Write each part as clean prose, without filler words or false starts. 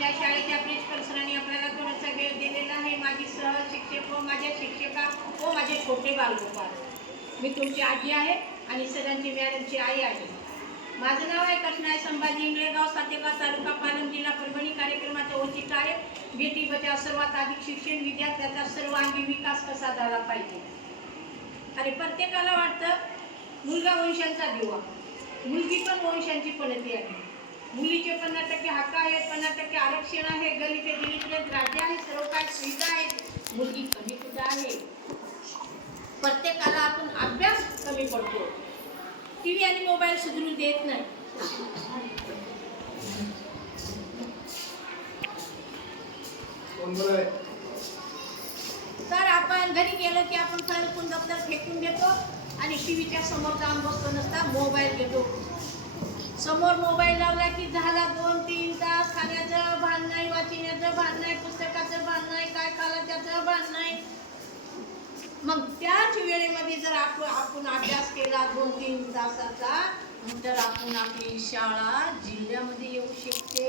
आपल्या शाळेच्या प्रिन्सिपल सरांनी आपल्याला थोडासा वेळ दिलेला आहे. माझी सहशिक्षक व माझ्या शिक्षिका व माझे छोटे बालगोपाळ, मी तुमची आजी आहे आणि सरांची मॅडमची आई आहे. माझं नाव आहे कृष्णाई संभाजी इंगळे, गाव सातेगाव, तालुका पालम, जिल्हा परभणी. कार्यक्रमाचं औचित्य आहे बेटी बचाव, सर्वात अधिक शिक्षण, विद्यार्थ्याचा सर्वांगीण विकास कसा झाला पाहिजे. अरे प्रत्येकाला वाटतं मुलगा वंशांचा दिवा, मुलगी पण वंशांची पणती आहे. मुलीचे 50% हक्क आहेत, 50% आरक्षण आहे, गली ते दिल्लीपर्यंत राज्य आहे, सर्व काही सुविधा आहेत. मुलगी कमी सुद्धा आहे. प्रत्येकाला आपण अभ्यास कमी पडतो, टीव्ही आणि मोबाईल सुधरून देत नाही. तर आपण घरी गेलो की आपण फळकून दप्तर फेकून देतो आणि टीव्हीच्या समोर जाऊन बसतो, नसता मोबाईल घेतो. समोर मोबाईल लावला की झाला 2-3 तास. खाण्याचं भान नाही, वाचण्याचं भान नाही, पुस्तकाचं भान नाही, काय खाला त्याचं भान नाही. मग त्याच वेळेमध्ये जर आपण अभ्यास केला 2-3 तासाचा, तर आपण आपली शाळा जिल्ह्यामध्ये येऊ शकते.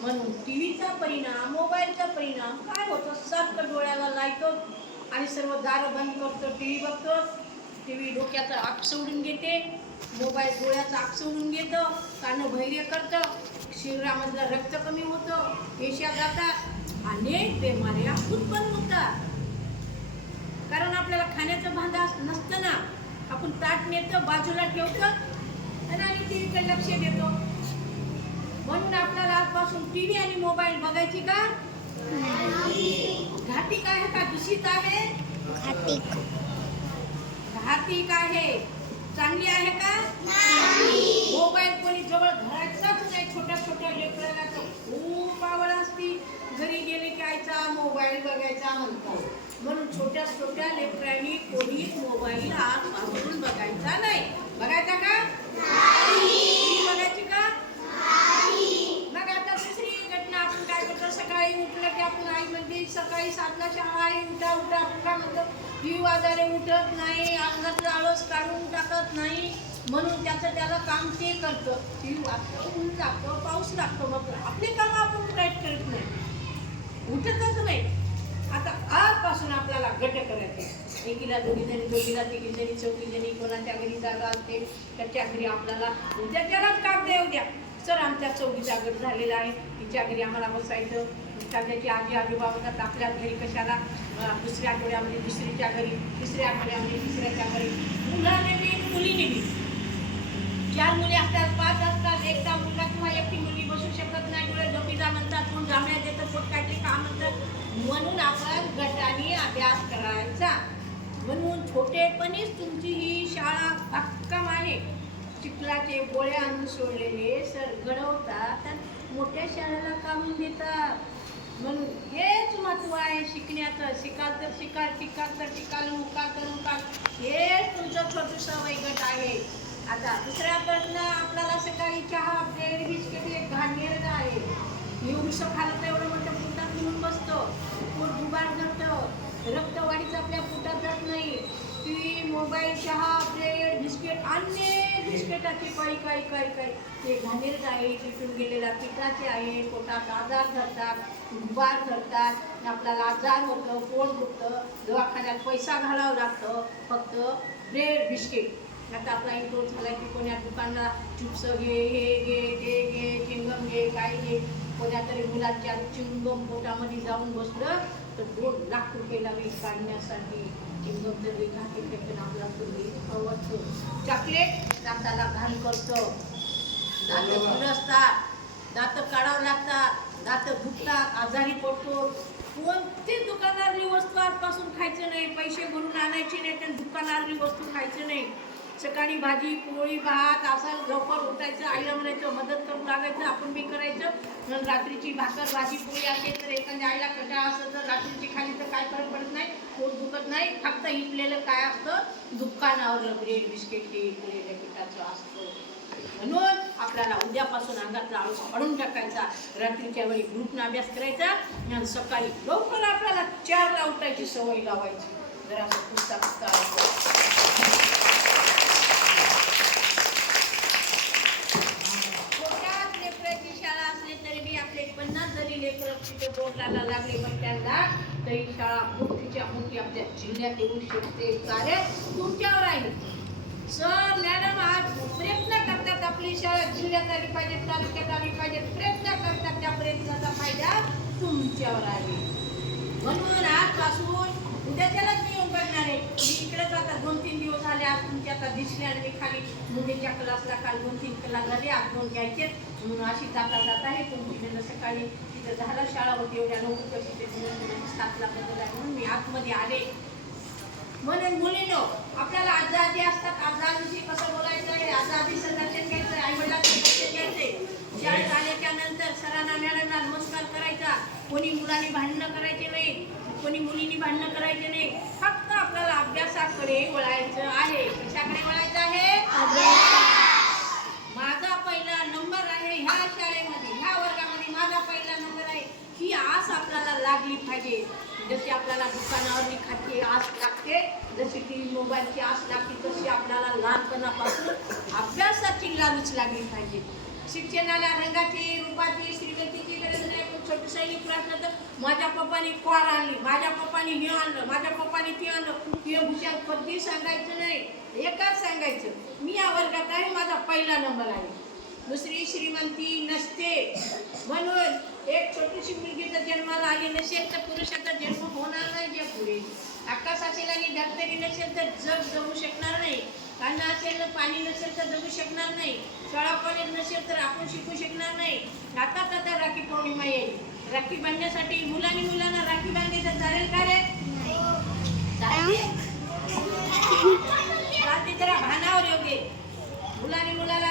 म्हणून टीव्हीचा परिणाम, मोबाईलचा परिणाम काय होतो, सारखं डोळ्याला लायतो आणि सर्व दार बंद करतो, टीव्ही बघतो. टीव्ही डोक्याचा आग सोडून घेते, मोबाईल डोळ्याचा आग सोडून घेतो, कान बहिरे करतं, शरीरामधलं रक्त कमी होतं, पेशा जातात, अनेक बिमाऱ्या उत्पन्न होतात. कारण आपल्याला खाण्याचं भांडा नसतं ना, आपण ताट नेतो, बाजूला ठेवतो आणि टीव्हीकडे लक्ष देतो. म्हणून आपल्याला आजपासून टीव्ही आणि मोबाईल बघायची का? घातिक आहे का दूषित आहे? घातिक आहे. चांगली आहे का? मोबाईल कोणी जवळ धरायचाच नाही. छोट्या छोट्या लेकराला खूप आवड असती, घरी गेले की आईचा मोबाईल बघायचा म्हणतात. म्हणून छोट्या छोट्या लेकरांनी कोणीच मोबाईल आजपासून बघायचा नाही. बघायचा का? बघायची का? मग आता दुसरी घटना आपण काय करतो, सकाळी उठलं की आपण आई म्हणते सकाळी 7ला शाळा आहे, उठा उठा. आपण काय म्हणतो, टीव्ही वाजायला उठत नाही, अंगातलं आळस काढून टाकत नाही. म्हणून त्याला काम ते करतं. टीव्ही वाजतं, ऊन लागतं, पाऊस लागतो, मग आपले काम आपण काहीच करत नाही, उठतच नाही. आता आजपासून आपल्याला गट करायचे. एकीला 2 जणी, दोघीला 3 जणी, 4 जणी, कोणाच्या घरी जागा असते त्याच्या घरी आपल्याला उद्या त्यालाच काम द्या. उद्या सर आमच्या 4चा गट झालेला आहे, तिच्या घरी आम्हाला बसायचं. त्याची आजी आजोबा होतात, आपल्या घरी कशाला, दुसऱ्या आठवड्यामध्ये दुसरीच्या घरी, तिसऱ्या आठवड्यामध्ये तिसऱ्याच्या घरी. मुलाने बी मुलीने बी 4 मुली असतात, 5 असतात. एकटा मुलगा किंवा एकटी मुलगी बसू शकत नाही. डोळे झोपीचा म्हणतात, कोण जाण्या देतं, कोण काहीतरी काम म्हणतात. म्हणून आपण गटाने अभ्यास करायचा. म्हणून छोटेपणीच तुमची ही शाळा भक्कम आहे. चिखलाचे गोळे आणून सोडलेले सर घडवतात आणि मोठ्या शाळेला काढून देतात. म्हणून हेच महत्व आहे शिकण्याचं. शिकाल तर शिकाल, टिकाल तर टिकाल, मुकाल तर मुकाल. हेच तुमचं छोटंसं वैगट आहे. आता दुसऱ्या प्रश्न, आपल्याला सकाळी चहा, ब्रेड, बिस्किट एक घाणेरडं आहे. एवढंसं खाल्लं तर एवढं मोठं पोटात घेऊन बसतो, पोट दुबार धरतं, रक्तवाढीच आपल्या पोटात जात नाही. टीव्ही, मोबाईल, चहा, ब्रेड, बिस्किट, अनेक बिस्किटाचे काही ते घाणेरडं आहे. तिथून गेलेल्या पिठाचे आहे, पोटात आजार धरतात, दुबार धरतात, आपल्याला आजार होतं, पोट दुखतं, दवाखान्यात पैसा घालावं लागतं फक्त ब्रेड बिस्किट. आता आपला इंट्रो झाला की कोण्या दुकानाला चिप्स घे, हे घे, ते घे, चिंगम घे, काय घे. कोण्या तरी मुलाच्या चिंगम पोटामध्ये जाऊन बसलं तर 2 लाख रुपये लागले काढण्यासाठी. चिंगम जर घाटे फेकून आपला पूर्वी आवडतं. चॉकलेट दाताला घाण करतं, दात असतात, दात काढावं लागतात, दात दुखतात, आजारी पडतो. कोणती दुकानातली वस्तू आजपासून खायचं नाही. पैसे भरून आणायची नाही, तर दुकानातली वस्तू खायचं नाही. सकाळी भाजी पोळी भात असं लवकर उठायचं, आईला म्हणायचं मदत करून लागायचं, आपण बी करायचं. रात्रीची भाकर भाजी पोळी असेल तर एखाद्या आईला कंटाळा असं तर रात्रीची खाली तर काय फरक पडत नाही, पोट दुखत नाही. फक्त इथलेलं काय असतं, दुकानावर ब्रेड बिस्किट हे इथलेल्या पिठाचं असतं. म्हणून आपल्याला उद्यापासून अंगातला आळस काढून टाकायचा. रात्रीच्या वेळी ग्रुपनं अभ्यास करायचा आणि सकाळी लवकर आपल्याला 4ला उठायची सवय लावायची. जरा असं पुस्तक शाळा असली तरी जरी लेकरं तिथे बोर्डाला लागले पण त्यांना तरी शाळा मोठीच्या मोठी आपल्या जिल्ह्यात येऊ शकते. कार्य तुमच्यावर आहे. सर मॅडम आज प्रयत्न करतात आपली शाळा जिल्ह्यात आली पाहिजे, तालुक्यात आली पाहिजे, प्रयत्न करतात. त्या प्रयत्नाचा फायदा तुमच्यावर आहे. म्हणून आजपासून उद्याच्यालाच मी येऊन करणार आहे. मी इकडेच आता 2-3 दिवस झाले. आज तुमच्या आता दिसले आणि मी खाली मुलीच्या क्लासला काल 2-3 क्लास झाले. आज 2 घ्यायचे म्हणून अशी जात आहे. तुमची मुलं सकाळी तिथं झालं शाळा होती एवढ्या लवकर कशी ते 7ला बदल आहे म्हणून मी आतमध्ये आले. म्हणून मुलीनो आपल्याला आजी असतात. आजाविषयी कसं बोलायचं आहे, आजी संरक्षण घ्यायचं, आई वडिलांचं संरक्षण घ्यायचे. शाळेत आल्याच्या नंतर सरांना मॅडमना नमस्कार करायचा. कोणी मुलांनी भांडणं करायचे नाही, कोणी मुलींनी भांडणं करायचे नाही. फक्त आपल्याला अभ्यासाकडे वळायचं आहे. कशाकडे वळायचं आहे? माझा पहिला नंबर आहे ह्या शाळेमध्ये, ह्या वर्गामध्ये माझा पहिला नंबर आहे ही आस आपल्याला लागली पाहिजे. जशी आपल्याला दुकानावर खाते आस लागते, जशी टी व्ही मोबाईलची आस लागते, तशी आपल्याला लहानपणापासून अभ्यासाची लालूच लागली पाहिजे. शिक्षणाला रंगाची रूपाची श्रीमतीची गरज नाही. छोटी सैनिक प्रश्न तर माझ्या पप्पानी कार आणली, माझ्या पप्पानी हे आणलं, माझ्या पप्पानी ते आणलं, हे भूषण कधी सांगायचं नाही. एकच सांगायचं मी या वर्गात आहे, माझा पहिला नंबर आहे. दुसरी श्रीमंती नसते. म्हणून एक छोटीशी मुलगी जर जन्माला आली नसेल तर पुरुषाचा जन्म होणार नाही. जे पुढे आकाश असेल आणि धर्तरी नसेल तर जग जगू शकणार नाही. अन्न असेल तर पाणी नसेल तर जगू शकणार नाही. शाळा कॉलेज नसेल तर आपण शिकू शकणार नाही. आता राखी पौर्णिमा येईल. राखी बांधण्यासाठी मुलांना राखी बांधली तर चालेल का रे? चालते जरा भानावर येऊ दे. मुलाला